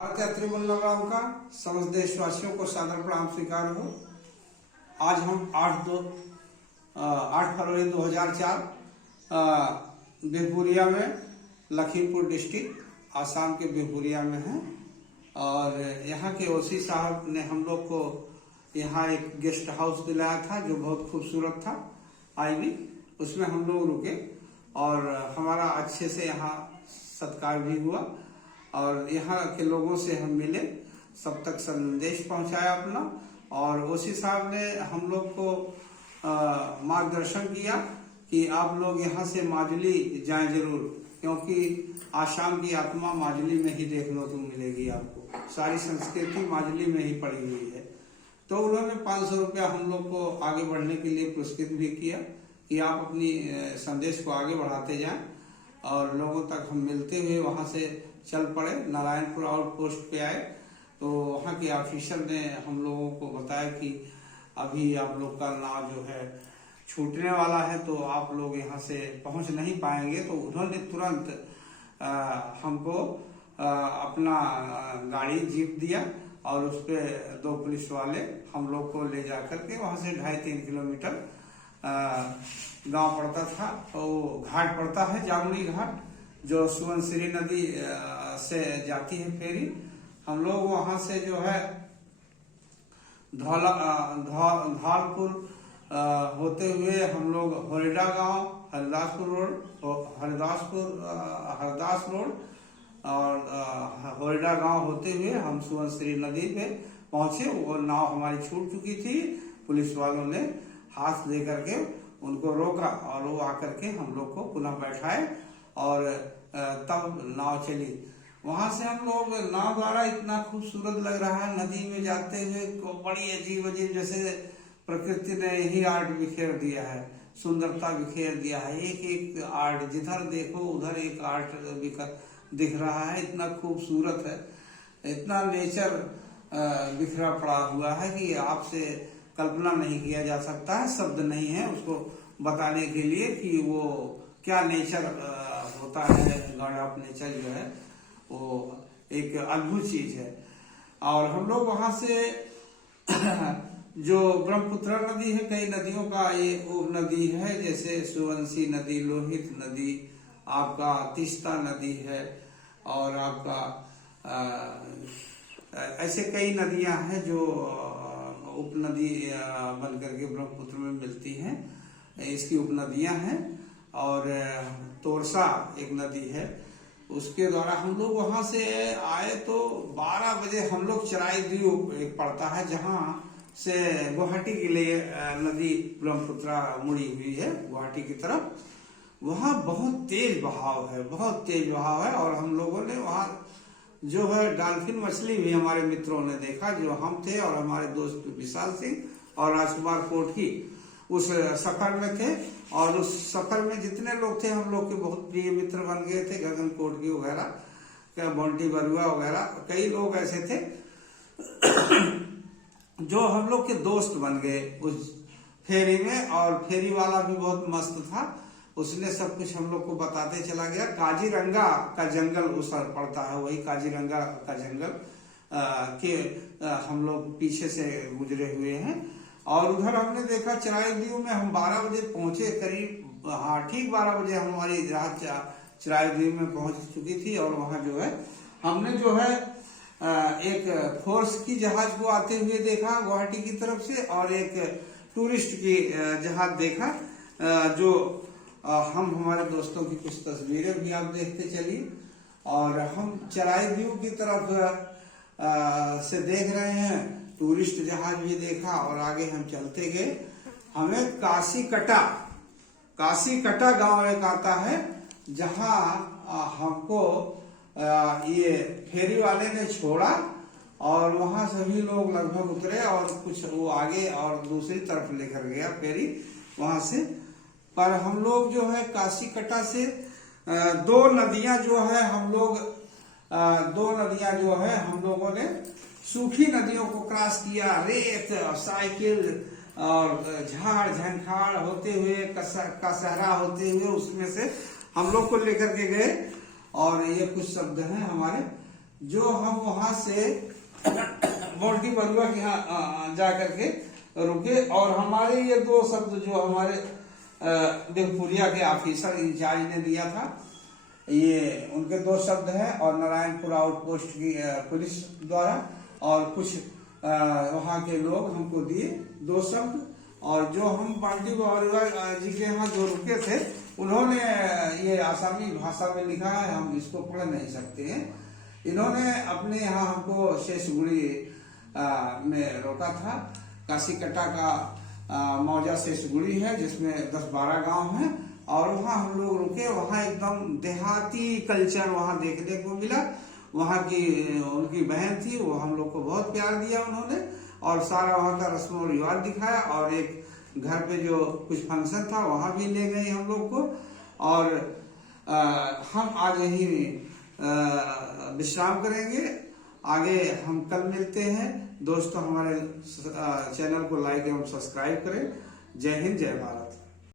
भारत यात्री वल्लभ का समस्त देशवासियों को सादर प्रणाम स्वीकार हो। आज हम 8 फरवरी 2004 बिहपुरिया में, लखीमपुर डिस्ट्रिक्ट आसाम के बिहपुरिया में हैं और यहाँ के ओसी साहब ने हम लोग को यहाँ एक गेस्ट हाउस दिलाया था जो बहुत खूबसूरत था। आईवी उसमें हम लोग रुके और हमारा अच्छे से यहाँ सत्कार भी हुआ और यहाँ के लोगों से हम मिले, सब तक संदेश पहुंचाया अपना। और ओसी साहब ने हम लोग को मार्गदर्शन किया कि आप लोग यहाँ से माजुली जाएं जरूर, क्योंकि आसाम की आत्मा माजुली में ही देखने को मिलेगी आपको, सारी संस्कृति माजुली में ही पड़ी हुई है। तो उन्होंने 500 रुपया हम लोग को आगे बढ़ने के लिए पुरस्कृत भी किया कि आप अपनी संदेश को आगे बढ़ाते जाएं। और लोगों तक हम मिलते हुए वहां से चल पड़े, नारायणपुर आउटपोस्ट पे आए तो वहां के ऑफिसर ने हम लोगों को बताया कि अभी आप लोग का नाव जो है छूटने वाला है, तो आप लोग यहाँ से पहुंच नहीं पाएंगे। तो उन्होंने तुरंत हमको अपना गाड़ी जीप दिया और उस पर 2 पुलिस वाले हम लोग को ले जा करके वहां से 2.5-3 किलोमीटर गांव पड़ता था, तो घाट पड़ता है जामुनी घाट, जो सुवनसिरी नदी से जाती है फेरी। हम लोग वहां से जो है धौलपुर होते हुए हम लोग होरिडा गांव, हरिदासपुर रोड और होरिडा गांव होते हुए हम सुवनसिरी नदी पे पहुंचे। वो नाव हमारी छूट चुकी थी, पुलिस वालों ने हाथ दे करके उनको रोका और वो आकर के हम लोग को पुनः बैठाए और तब नाव चली। वहां से हम लोग नाव द्वारा इतना खूबसूरत लग रहा है, नदी में जाते हुए को बड़ी अजीब अजीब, जैसे प्रकृति ने ही आर्ट बिखेर दिया है, सुंदरता बिखेर दिया है। एक एक आर्ट, जिधर देखो उधर एक आर्ट दिख रहा है, इतना खूबसूरत है, इतना नेचर बिखरा पड़ा हुआ है कि आपसे कल्पना नहीं किया जा सकता है, शब्द नहीं है उसको बताने के लिए कि वो क्या नेचर होता है। गॉड ऑफ नेचर जो है वो एक अद्भुत चीज है। और हम लोग वहां से जो ब्रह्मपुत्र नदी है, कई नदियों का ये उप नदी है, जैसे सुवनसी नदी, लोहित नदी, आपका तीस्ता नदी है और आपका ऐसे कई नदियां हैं जो उपनदी बन करके ब्रह्मपुत्र में मिलती हैं, इसकी उपनदियां हैं। और तोरसा एक नदी है, उसके द्वारा हम लोग वहां से आए तो 12 बजे हम लोग चराई द्वीप एक पड़ता है, जहां से गुवाहाटी के लिए नदी ब्रह्मपुत्र मुड़ी हुई है गुवाहाटी की तरफ। वहां बहुत तेज बहाव है, बहुत तेज बहाव है। और हम लोगों ने वहां जो है डॉल्फिन मछली भी हमारे मित्रों ने देखा, जो हम थे और हमारे दोस्त विशाल सिंह और राजकुमार कोटकी उस सफर में थे। और उस सफर में जितने लोग थे हम लोग के बहुत प्रिय मित्र बन गए थे, गगन कोटकी वगैरह, बंटी बरुआ वगैरह, कई लोग ऐसे थे जो हम लोग के दोस्त बन गए उस फेरी में। और फेरी वाला भी बहुत मस्त था, उसने सब कुछ हम लोग को बताते चला गया। काजीरंगा का जंगल उस पर पड़ता है, वही काजीरंगा का जंगल के हम लोग पीछे से गुजरे हुए हैं। और उधर हमने देखा चराई द्वीप में हम 12 बजे पहुंचे, करीब ठीक 12 बजे हमारी रात चराई द्वीप में पहुंच चुकी थी। और वहां जो है हमने जो है एक फोर्स की जहाज को आते हुए देखा गुवाहाटी की तरफ से, और एक टूरिस्ट की जहाज देखा। जो हम हमारे दोस्तों की कुछ तस्वीरें भी आप देखते चलिए। और हम चराई द्वीप की तरफ से देख रहे हैं, टूरिस्ट जहाज भी देखा और आगे हम चलते गए। हमें काशी कटा गांव एक आता है, जहां हमको ये फेरी वाले ने छोड़ा और वहां सभी लोग लगभग उतरे और कुछ वो आगे और दूसरी तरफ लेकर गया फेरी वहां से। पर हम लोग जो है काशी कटा से 2 नदियां जो है हम लोगों ने सूखी नदियों को क्रॉस किया, रेत, साइकिल और झाड़ झंखाड़ होते हुए, कसहरा होते हुए उसमें से हम लोग को लेकर के गए। और ये कुछ शब्द हैं हमारे जो हम वहां से मोल्टी बरुआ के यहाँ जा करके रुके, और हमारे ये दो शब्द जो हमारे बिहुपुरिया के ऑफिसर इंचार्ज ने दिया था, ये उनके दो शब्द हैं, और नारायणपुर आउटपोस्ट की पुलिस द्वारा और कुछ वहाँ के लोग हमको दिए दो शब्द। और जो हम मोल्टी बरुआ जी के यहाँ जो रुके थे, उन्होंने ये आसामी भाषा में लिखा है, हम इसको पढ़ नहीं सकते हैं। इन्होंने अपने यहाँ हमको शेषगुड़ी में रोका था। काशीकटा का मौजा शेषगुड़ी है, जिसमें 10-12 गांव हैं, और वहाँ हम लोग रुके। वहाँ एकदम देहाती कल्चर वहाँ देखने को मिला। वहाँ की उनकी बहन थी, वो हम लोग को बहुत प्यार दिया उन्होंने, और सारा वहाँ का रस्म और रिवाज दिखाया। और एक घर पे जो कुछ फंक्शन था वहाँ भी ले गए हम लोग को। और हम आज यही विश्राम करेंगे। आगे हम कल मिलते हैं। दोस्तों, हमारे चैनल को लाइक एवं सब्सक्राइब करें। जय हिंद, जय भारत।